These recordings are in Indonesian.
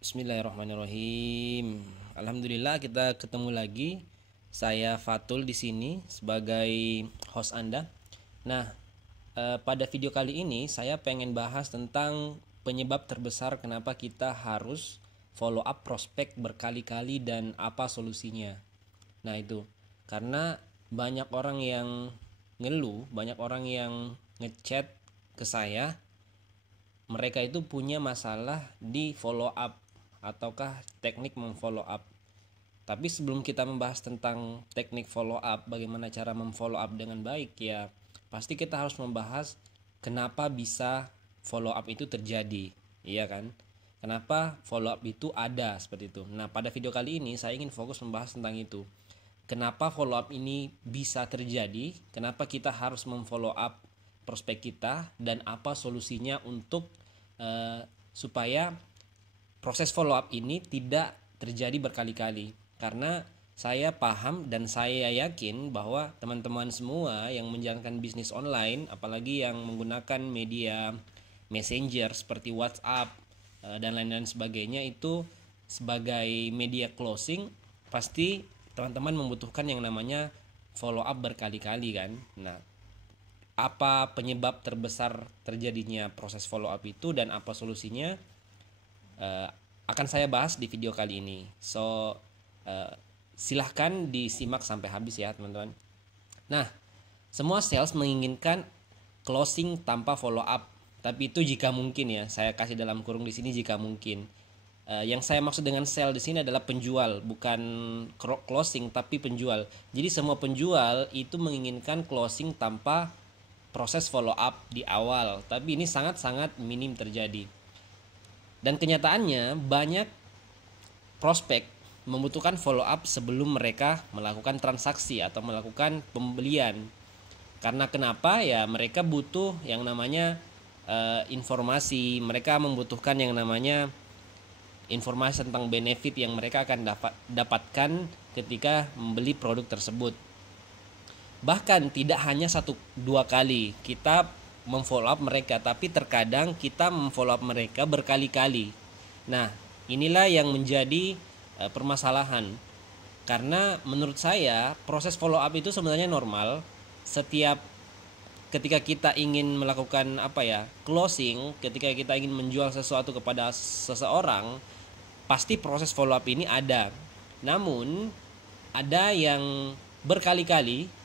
Bismillahirrahmanirrahim. Alhamdulillah kita ketemu lagi. Saya Fatul di sini sebagai host Anda. Nah, pada video kali ini saya pengen bahas tentang penyebab terbesar kenapa kita harus follow up prospek berkali-kali dan apa solusinya. Nah, itu karena banyak orang yang ngeluh, banyak orang yang ngechat ke saya, mereka itu punya masalah di follow up ataukah teknik memfollow up. Tapi sebelum kita membahas tentang teknik follow up, bagaimana cara memfollow up dengan baik, ya pasti kita harus membahas kenapa bisa follow up itu terjadi, iya kan? Kenapa follow up itu ada seperti itu. Nah, pada video kali ini saya ingin fokus membahas tentang itu. Kenapa follow up ini bisa terjadi? Kenapa kita harus memfollow up prospek kita dan apa solusinya untuk supaya proses follow up ini tidak terjadi berkali-kali. Karena saya paham dan saya yakin bahwa teman-teman semua yang menjalankan bisnis online, apalagi yang menggunakan media messenger seperti WhatsApp dan lain-lain sebagainya, itu sebagai media closing pasti teman-teman membutuhkan yang namanya follow up berkali-kali kan. Nah, apa penyebab terbesar terjadinya proses follow up itu dan apa solusinya, akan saya bahas di video kali ini. So silahkan disimak sampai habis ya teman-teman. Nah, semua sales menginginkan closing tanpa follow up, tapi itu jika mungkin ya. Saya kasih dalam kurung di sini jika mungkin. Yang saya maksud dengan sell di sini adalah penjual, bukan closing tapi penjual. Jadi semua penjual itu menginginkan closing tanpa proses follow up di awal, tapi ini sangat-sangat minim terjadi. Dan kenyataannya banyak prospek membutuhkan follow up sebelum mereka melakukan transaksi atau melakukan pembelian. Karena kenapa? Ya mereka butuh yang namanya informasi, mereka membutuhkan yang namanya informasi tentang benefit yang mereka akan dapatkan ketika membeli produk tersebut. Bahkan tidak hanya 1-2 kali kita memfollow up mereka, tapi terkadang kita memfollow up mereka berkali-kali. Nah, inilah yang menjadi permasalahan. Karena menurut saya proses follow up itu sebenarnya normal. Setiap ketika kita ingin melakukan closing, ketika kita ingin menjual sesuatu kepada seseorang, pasti proses follow up ini ada. Namun ada yang berkali-kali,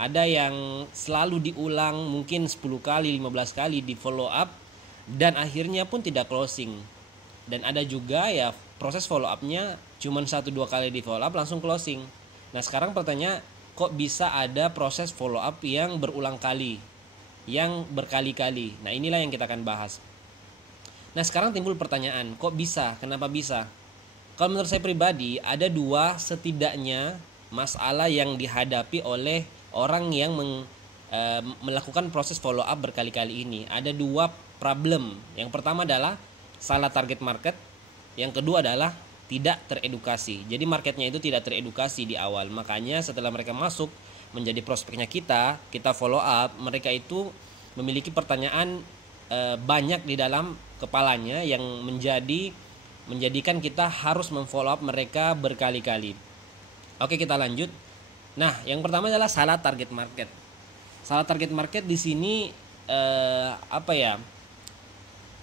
ada yang selalu diulang, mungkin 10 kali, 15 kali di follow up dan akhirnya pun tidak closing. Dan ada juga ya proses follow up-nya cuma 1-2 kali di follow up langsung closing. Nah, sekarang pertanyaan, kok bisa ada proses follow up yang berulang kali, yang berkali-kali? Nah, inilah yang kita akan bahas. Nah, sekarang timbul pertanyaan, kok bisa? Kenapa bisa? Kalau menurut saya pribadi, ada dua setidaknya masalah yang dihadapi oleh orang yang melakukan proses follow up berkali-kali ini. Ada dua problem. Yang pertama adalah salah target market. Yang kedua adalah tidak teredukasi. Jadi marketnya itu tidak teredukasi di awal. Makanya setelah mereka masuk menjadi prospeknya kita follow up, mereka itu memiliki pertanyaan banyak di dalam kepalanya yang menjadikan kita harus memfollow up mereka berkali-kali. Oke, kita lanjut. Nah, yang pertama adalah salah target market. Salah target market di sini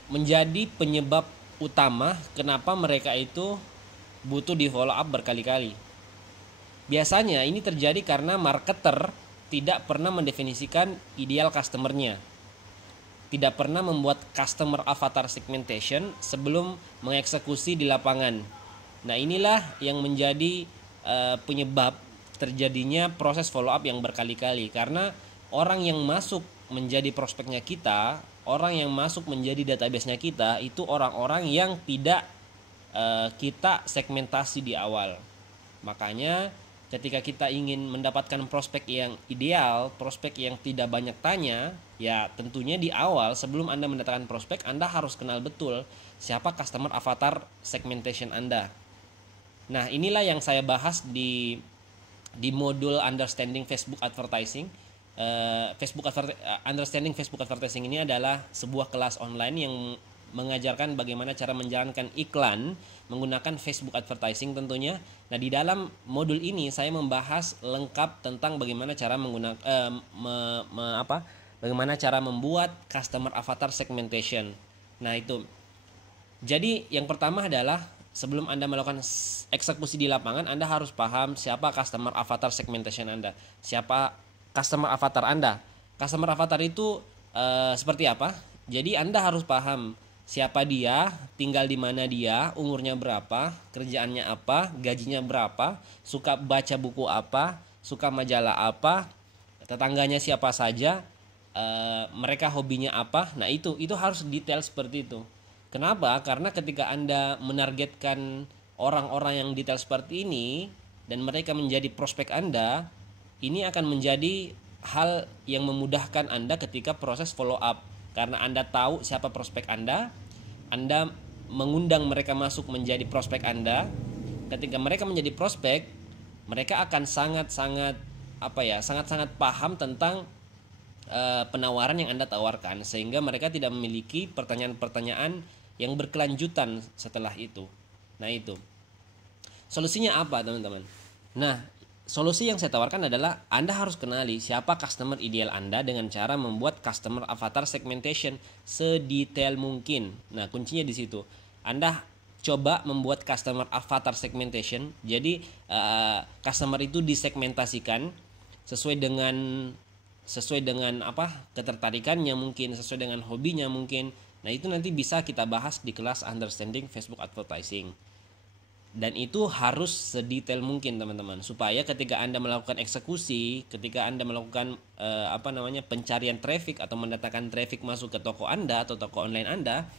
menjadi penyebab utama kenapa mereka itu butuh di follow up berkali-kali. Biasanya ini terjadi karena marketer tidak pernah mendefinisikan ideal customernya, tidak pernah membuat customer avatar segmentation sebelum mengeksekusi di lapangan. Nah, inilah yang menjadi penyebab terjadinya proses follow up yang berkali-kali. Karena orang yang masuk menjadi prospeknya kita, orang yang masuk menjadi database-nya kita, itu orang-orang yang tidak kita segmentasi di awal. Makanya ketika kita ingin mendapatkan prospek yang ideal, prospek yang tidak banyak tanya, ya tentunya di awal sebelum Anda mendatangkan prospek, Anda harus kenal betul siapa customer avatar segmentation Anda. Nah, inilah yang saya bahas di modul Understanding Facebook Advertising. Understanding Facebook Advertising ini adalah sebuah kelas online yang mengajarkan bagaimana cara menjalankan iklan menggunakan Facebook advertising tentunya. Nah, di dalam modul ini saya membahas lengkap tentang bagaimana cara menggunakan bagaimana cara membuat customer avatar segmentation. Nah, itu. Jadi yang pertama adalah sebelum Anda melakukan eksekusi di lapangan, Anda harus paham siapa customer avatar segmentation Anda. Siapa customer avatar Anda. Customer avatar itu seperti apa? Jadi Anda harus paham siapa dia, tinggal di mana dia, umurnya berapa, kerjaannya apa, gajinya berapa, suka baca buku apa, suka majalah apa, tetangganya siapa saja, mereka hobinya apa. Nah, itu harus detail seperti itu. Kenapa? Karena ketika Anda menargetkan orang-orang yang detail seperti ini dan mereka menjadi prospek Anda, ini akan menjadi hal yang memudahkan Anda ketika proses follow up. Karena Anda tahu siapa prospek Anda mengundang mereka masuk menjadi prospek Anda. Ketika mereka menjadi prospek, mereka akan sangat-sangat paham tentang penawaran yang Anda tawarkan, sehingga mereka tidak memiliki pertanyaan-pertanyaan yang berkelanjutan setelah itu. Nah, itu. Solusinya apa, teman-teman? Nah, solusi yang saya tawarkan adalah Anda harus kenali siapa customer ideal Anda dengan cara membuat customer avatar segmentation sedetail mungkin. Nah, kuncinya di situ. Anda coba membuat customer avatar segmentation. Jadi customer itu disegmentasikan sesuai dengan ketertarikannya mungkin, sesuai dengan hobinya mungkin. Nah, itu nanti bisa kita bahas di kelas Understanding Facebook Advertising. Dan itu harus sedetail mungkin, teman-teman, supaya ketika Anda melakukan eksekusi, ketika Anda melakukan pencarian traffic atau mendatangkan traffic masuk ke toko Anda atau toko online Anda,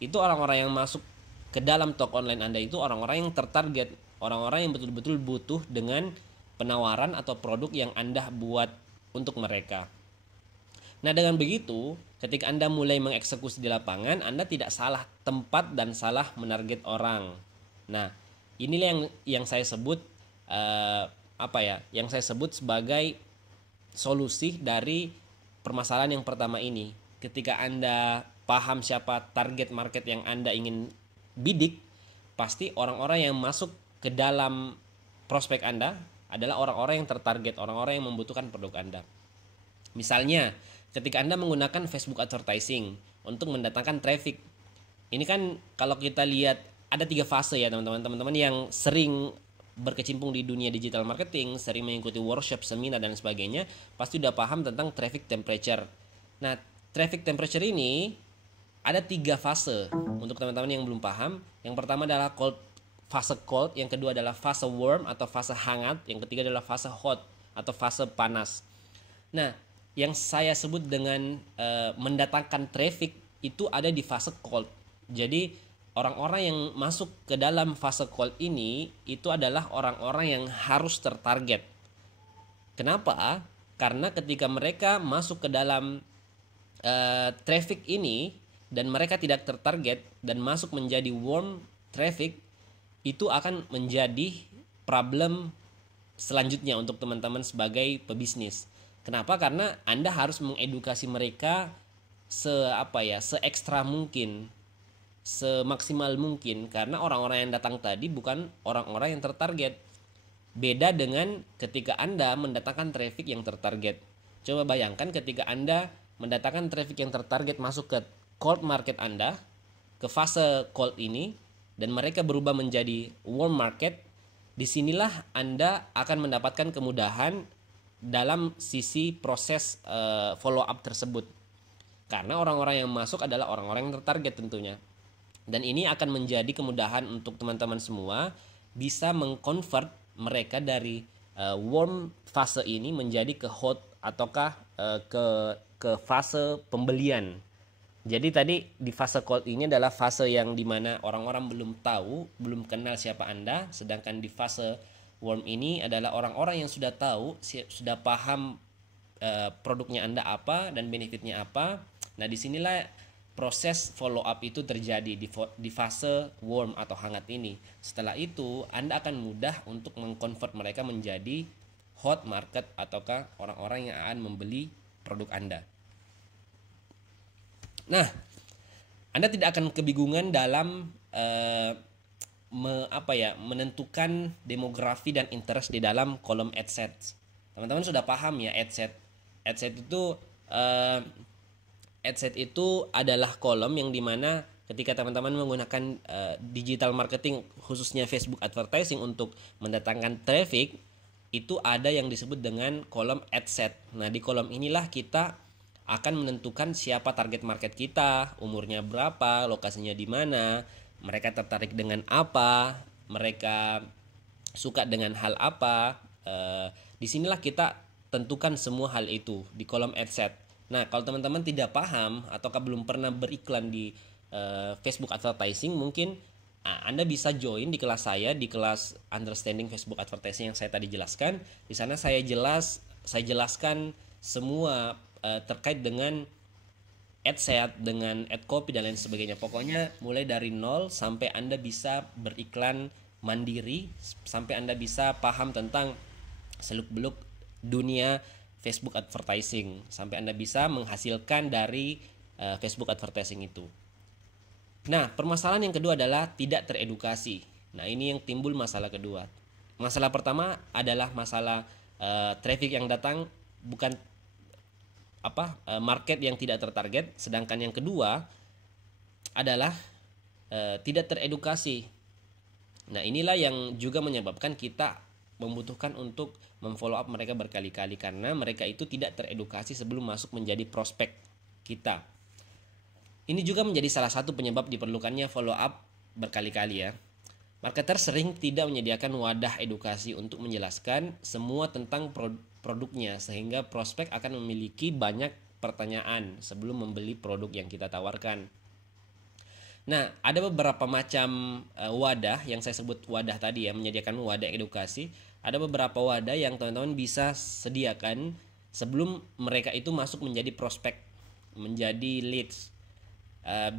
itu orang-orang yang masuk ke dalam toko online Anda itu orang-orang yang tertarget, orang-orang yang betul-betul butuh dengan penawaran atau produk yang Anda buat untuk mereka. Nah, dengan begitu, ketika Anda mulai mengeksekusi di lapangan, Anda tidak salah tempat dan salah menarget orang. Nah, inilah yang saya sebut yang saya sebut sebagai solusi dari permasalahan yang pertama ini. Ketika Anda paham siapa target market yang Anda ingin bidik, pasti orang-orang yang masuk ke dalam prospek Anda adalah orang-orang yang tertarget, orang-orang yang membutuhkan produk Anda. Misalnya, ketika Anda menggunakan Facebook advertising untuk mendatangkan traffic, ini kan kalau kita lihat ada 3 fase ya, teman-teman yang sering berkecimpung di dunia digital marketing, sering mengikuti workshop, seminar dan sebagainya, pasti udah paham tentang traffic temperature. Nah, traffic temperature ini ada 3 fase. Untuk teman-teman yang belum paham, yang pertama adalah fase cold, yang kedua adalah fase warm atau fase hangat, yang ketiga adalah fase hot atau fase panas. Nah, yang saya sebut dengan mendatangkan traffic itu ada di fase cold. Jadi orang-orang yang masuk ke dalam fase cold ini itu adalah orang-orang yang harus tertarget. Kenapa? Karena ketika mereka masuk ke dalam traffic ini dan mereka tidak tertarget dan masuk menjadi warm traffic, itu akan menjadi problem selanjutnya untuk teman-teman sebagai pebisnis. Kenapa? Karena Anda harus mengedukasi mereka se-ekstra mungkin, semaksimal mungkin, karena orang-orang yang datang tadi bukan orang-orang yang tertarget. Beda dengan ketika Anda mendatangkan traffic yang tertarget. Coba bayangkan ketika Anda mendatangkan traffic yang tertarget masuk ke cold market Anda, ke fase cold ini, dan mereka berubah menjadi warm market. Disinilah Anda akan mendapatkan kemudahan dalam sisi proses follow up tersebut, karena orang-orang yang masuk adalah orang-orang yang tertarget tentunya. Dan ini akan menjadi kemudahan untuk teman-teman semua bisa mengkonvert mereka dari warm fase ini menjadi ke hot ataukah ke fase pembelian. Jadi tadi di fase cold ini adalah fase yang dimana orang-orang belum tahu, belum kenal siapa Anda. Sedangkan di fase warm ini adalah orang-orang yang sudah tahu, sudah paham produknya Anda apa dan benefitnya apa. Nah, disinilah proses follow up itu terjadi di fase warm atau hangat ini. Setelah itu Anda akan mudah untuk mengkonvert mereka menjadi hot market ataukah orang-orang yang akan membeli produk Anda. Nah, Anda tidak akan kebingungan dalam menentukan demografi dan interest di dalam kolom adset. Teman-teman sudah paham ya adset. Eh, Adset itu adalah kolom yang dimana ketika teman-teman menggunakan digital marketing khususnya Facebook advertising untuk mendatangkan traffic, itu ada yang disebut dengan kolom adset. Nah, di kolom inilah kita akan menentukan siapa target market kita, umurnya berapa, lokasinya di mana, mereka tertarik dengan apa, mereka suka dengan hal apa. Disinilah kita tentukan semua hal itu di kolom adset. Nah, kalau teman-teman tidak paham ataukah belum pernah beriklan di Facebook advertising, mungkin Anda bisa join di kelas saya, di kelas Understanding Facebook Advertising yang saya tadi jelaskan. Di sana saya jelaskan semua terkait dengan adset, dengan ad copy dan lain sebagainya. Pokoknya mulai dari nol sampai Anda bisa beriklan mandiri, sampai Anda bisa paham tentang seluk-beluk dunia Facebook advertising, sampai Anda bisa menghasilkan dari Facebook advertising itu. Nah, permasalahan yang kedua adalah tidak teredukasi. Nah, ini yang timbul masalah kedua. Masalah pertama adalah masalah traffic yang datang bukan market yang tidak tertarget, sedangkan yang kedua adalah tidak teredukasi. Nah, inilah yang juga menyebabkan kita membutuhkan untuk memfollow up mereka berkali-kali karena mereka itu tidak teredukasi sebelum masuk menjadi prospek kita. Ini juga menjadi salah satu penyebab diperlukannya follow up berkali-kali ya. Marketer sering tidak menyediakan wadah edukasi untuk menjelaskan semua tentang produknya sehingga prospek akan memiliki banyak pertanyaan sebelum membeli produk yang kita tawarkan. Nah, ada beberapa macam wadah yang saya sebut wadah tadi ya, menyediakan wadah edukasi. Ada beberapa wadah yang teman-teman bisa sediakan sebelum mereka itu masuk menjadi prospek, menjadi leads.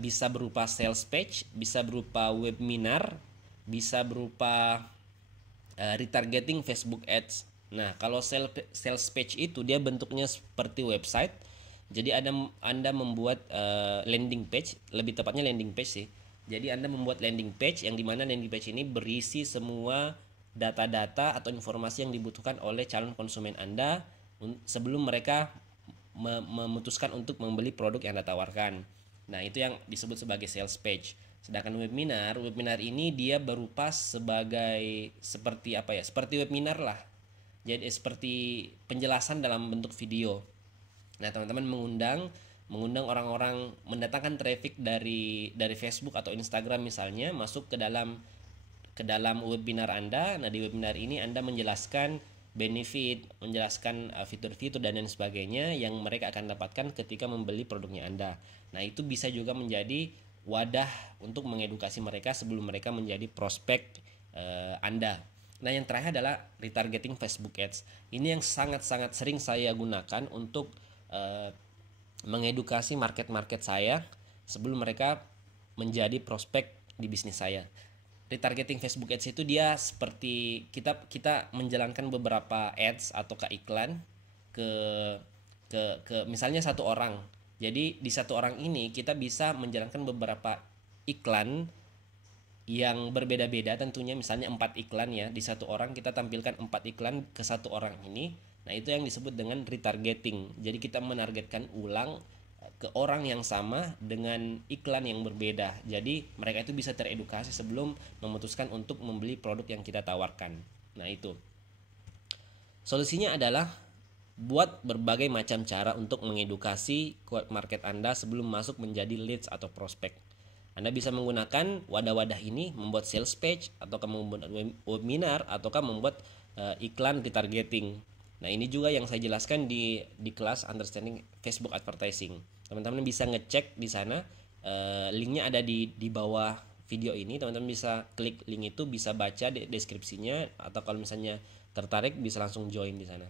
Bisa berupa sales page, bisa berupa webinar, bisa berupa retargeting Facebook ads. Nah, kalau sales page itu dia bentuknya seperti website. Jadi Anda membuat landing page, lebih tepatnya landing page sih. Jadi Anda membuat landing page yang dimana landing page ini berisi semua data-data atau informasi yang dibutuhkan oleh calon konsumen Anda sebelum mereka memutuskan untuk membeli produk yang Anda tawarkan. Nah, itu yang disebut sebagai sales page. Sedangkan webinar ini dia berupa sebagai seperti webinar lah. Jadi seperti penjelasan dalam bentuk video. Nah, teman-teman mengundang orang-orang, mendatangkan traffic dari Facebook atau Instagram misalnya masuk ke dalam webinar Anda. Nah, di webinar ini Anda menjelaskan benefit, menjelaskan fitur-fitur dan lain sebagainya yang mereka akan dapatkan ketika membeli produknya Anda. Nah, itu bisa juga menjadi wadah untuk mengedukasi mereka sebelum mereka menjadi prospek Anda. Nah, yang terakhir adalah retargeting Facebook Ads. Ini yang sangat-sangat sering saya gunakan untuk mengedukasi market saya sebelum mereka menjadi prospek di bisnis saya. Retargeting Facebook Ads itu dia seperti kita menjalankan beberapa ads atau iklan ke misalnya satu orang. Jadi di satu orang ini kita bisa menjalankan beberapa iklan yang berbeda-beda tentunya, misalnya 4 iklan ya. Di satu orang kita tampilkan 4 iklan ke satu orang ini. Nah, itu yang disebut dengan retargeting. Jadi kita menargetkan ulang ke orang yang sama dengan iklan yang berbeda. Jadi mereka itu bisa teredukasi sebelum memutuskan untuk membeli produk yang kita tawarkan. Nah, itu. Solusinya adalah buat berbagai macam cara untuk mengedukasi market Anda sebelum masuk menjadi leads atau prospek. Anda bisa menggunakan wadah-wadah ini membuat sales page, ataukah membuat webinar, ataukah membuat iklan retargeting. Nah, ini juga yang saya jelaskan di kelas Understanding Facebook Advertising. Teman-teman bisa ngecek di sana, linknya ada di bawah video ini. Teman-teman bisa klik link itu, bisa baca deskripsinya, atau kalau misalnya tertarik bisa langsung join di sana.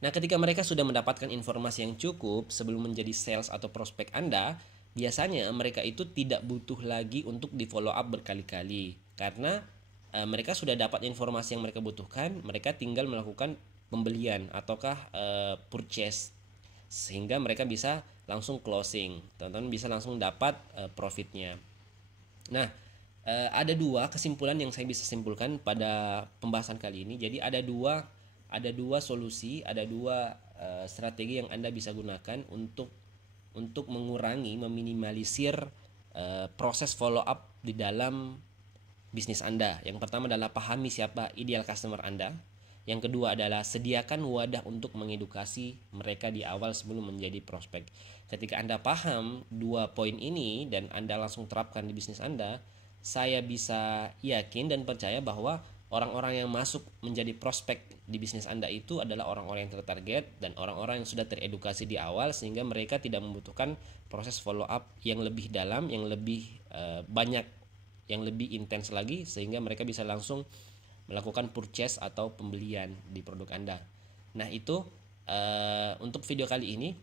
Nah, ketika mereka sudah mendapatkan informasi yang cukup sebelum menjadi sales atau prospek Anda, biasanya mereka itu tidak butuh lagi untuk di follow up berkali-kali karena mereka sudah dapat informasi yang mereka butuhkan. Mereka tinggal melakukan pembelian ataukah purchase, sehingga mereka bisa langsung closing. Teman-teman bisa langsung dapat profitnya. Nah, ada dua kesimpulan yang saya bisa simpulkan pada pembahasan kali ini. Jadi ada dua solusi, ada dua strategi yang Anda bisa gunakan untuk mengurangi, meminimalisir proses follow up di dalam bisnis Anda. Yang pertama adalah pahami siapa ideal customer Anda. Yang kedua adalah sediakan wadah untuk mengedukasi mereka di awal sebelum menjadi prospek. Ketika Anda paham dua poin ini dan Anda langsung terapkan di bisnis Anda, saya bisa yakin dan percaya bahwa orang-orang yang masuk menjadi prospek di bisnis Anda itu adalah orang-orang yang tertarget dan orang-orang yang sudah teredukasi di awal, sehingga mereka tidak membutuhkan proses follow up yang lebih dalam, yang lebih banyak, yang lebih intens lagi, sehingga mereka bisa langsung melakukan purchase atau pembelian di produk Anda. Nah, itu untuk video kali ini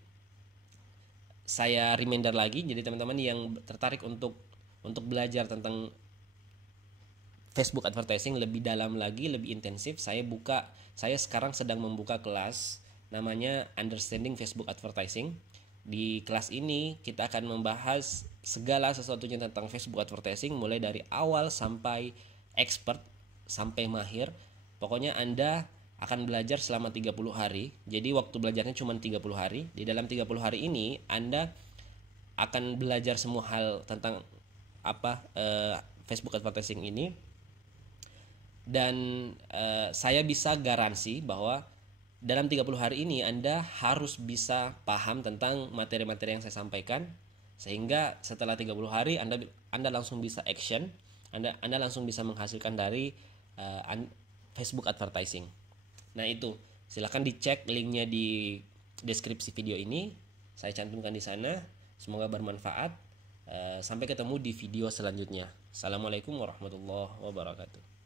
saya reminder lagi. Jadi teman-teman yang tertarik untuk belajar tentang Facebook advertising lebih dalam lagi, lebih intensif, saya sekarang sedang membuka kelas namanya Understanding Facebook Advertising. Di kelas ini kita akan membahas segala sesuatunya tentang Facebook advertising, mulai dari awal sampai expert sampai mahir. Pokoknya Anda akan belajar selama 30 hari. Jadi waktu belajarnya cuma 30 hari. Di dalam 30 hari ini Anda akan belajar semua hal tentang Facebook advertising ini. Dan saya bisa garansi bahwa dalam 30 hari ini Anda harus bisa paham tentang materi-materi yang saya sampaikan, sehingga setelah 30 hari Anda langsung bisa action, Anda langsung bisa menghasilkan dari Facebook advertising. Nah, itu silakan dicek linknya di deskripsi video ini, saya cantumkan di sana. Semoga bermanfaat. Sampai ketemu di video selanjutnya. Assalamualaikum warahmatullahi wabarakatuh.